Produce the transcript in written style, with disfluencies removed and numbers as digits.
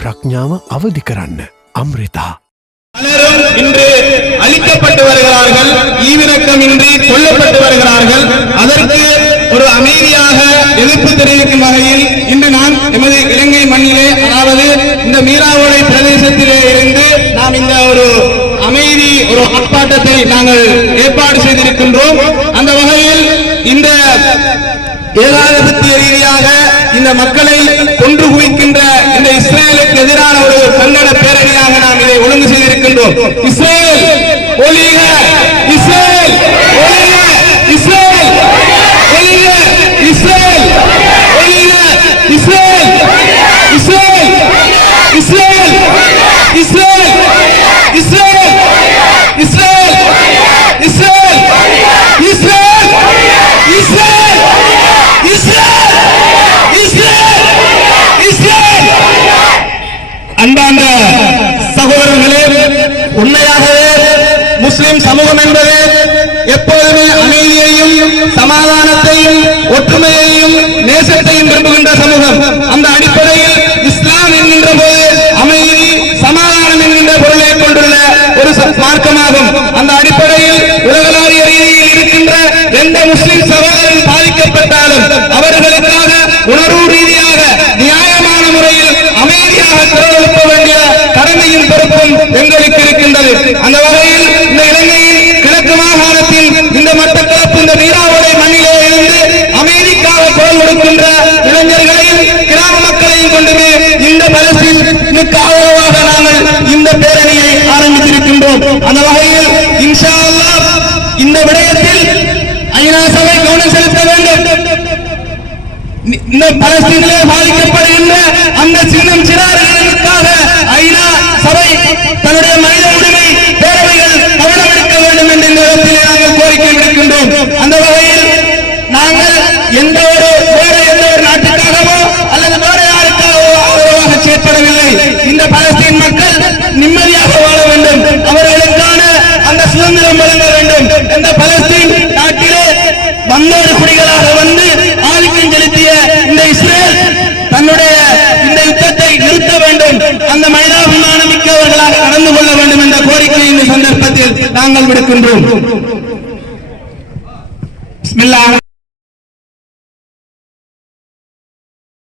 ප්‍රඥාව අවදි කරන්න අම්රිතා பலரும் இன்று அழிக்கப்பட்டு வருகிறார்கள், ஈவிரக்கமின்றி கொல்லப்பட்டு வருகிறார்கள். அதற்கு ஒரு அமைதியாக எதிர்ப்பு தெரிவிக்கும் வகையில் இன்று நாம் எமது இலங்கை மண்ணிலே, அதாவது இந்த மீராவோடை பிரதேசத்திலே இருந்து நாம் இந்த ஒரு அமைதி ஒரு ஆர்ப்பாட்டத்தை நாங்கள் ஏற்பாடு செய்திருக்கின்றோம். அந்த வகையில் இந்த ஏகாதிபத்திய ரீதியாக இந்த மக்களை கொன்று குவிக்கின்ற இந்த இஸ்ரேலுக்கு எதிரான ஒரு கண்டன பேரணியாக நாம் இதை ஒழுங்கு செய்திருக்கின்றோம். இஸ்ரேல் ஒழிக, இஸ்ரேல் ஒழிக, இஸ்ரேல் ஒழிக, இஸ்ரேல் ஒழிக, Israel, Israel, Israel, Israel, Israel, Israel, Israel, Israel, Israel, அன்பார்ந்த சகோதரர்களே, உண்மையாகவே முஸ்லிம் சமூகம் என்பது எப்போதுமே அமைதியையும் சமாதானத்தையும் ஒற்றுமையையும் நேசத்தையும் விரும்புகின்ற சமூகம். அந்த அடிப்படையில் இஸ்லாம் என்கின்ற போது அமைதி சமாதானம் என்கின்ற பொருளை கொண்டுள்ள ஒரு மார்க்கமாகும். அந்த அடிப்படையில் உலகளாவிய ரீதியில் இருக்கின்ற எந்த முஸ்லிம் சகோதரன் பாதிக்கப்பட்டாலும் அவர்களுக்காக உணர்வு ரீதியாக நியாயமான முறையில் அமைதியாக குரல் எழுப்ப வேண்டிய கடமையும் பொறுப்பும் எங்களுக்கு இருக்கின்றது. அந்த வகையில் இந்த இலங்கையின் கிழக்கு மாகாணத்தில் இந்த மட்டக்களப்பு இந்த மீராவோடை மண்ணிலே இருந்து அமைதிக்காக குரல் கொடுக்கின்ற இளைஞர்களையும் கிராம மக்களையும் கொண்டுமே இந்த பலஸ்தீனுக்கு ஆதரவாக நாங்கள் இந்த பேரணியை ஆரம்பித்திருக்கின்றோம். அந்த வகையில் இன்ஷா அல்லாஹ் இந்த விடயத்தில் ஐநா சபை கவனம் செலுத்த வேண்டும். இந்த பலஸ்தீனிலே பாதிக்கப்படுகின்ற அந்த சின்னம் சிறார்களுக்காக ஐநா சபை தன்னுடைய மனித உரிமை பேரவைகள் கவனம் எடுக்க வேண்டும் என்ற நேரத்தில் நாங்கள் கோரிக்கை விடுக்கின்றோம். அந்த வகையில் நாங்கள் எந்த ஒரு நாட்டுக்காகவோ அல்லது வேறு யாருக்காகவோ ஆதரவாக செயற்படவில்லை. இந்த பலஸ்தீன் மக்கள் நிம்மதியாக வாழ வேண்டும், அவர்களுக்கான அந்த சுதந்திரம் வழங்க வேண்டும். இந்த பலஸ்தீன் நாட்டிலே வந்தோடு குடிகளாக வந்து ஆதிக்கம் செலுத்திய இந்த இஸ்ரேல் தன்னுடைய இந்த யுத்தத்தை நிறுத்த வேண்டும், அந்த மனிதாபிமானம் மிக்கவர்களாக நடந்து கொள்ள வேண்டும் என்ற கோரிக்கை இந்த சந்தர்ப்பத்தில் நாங்கள் விடுக்கின்றோம்.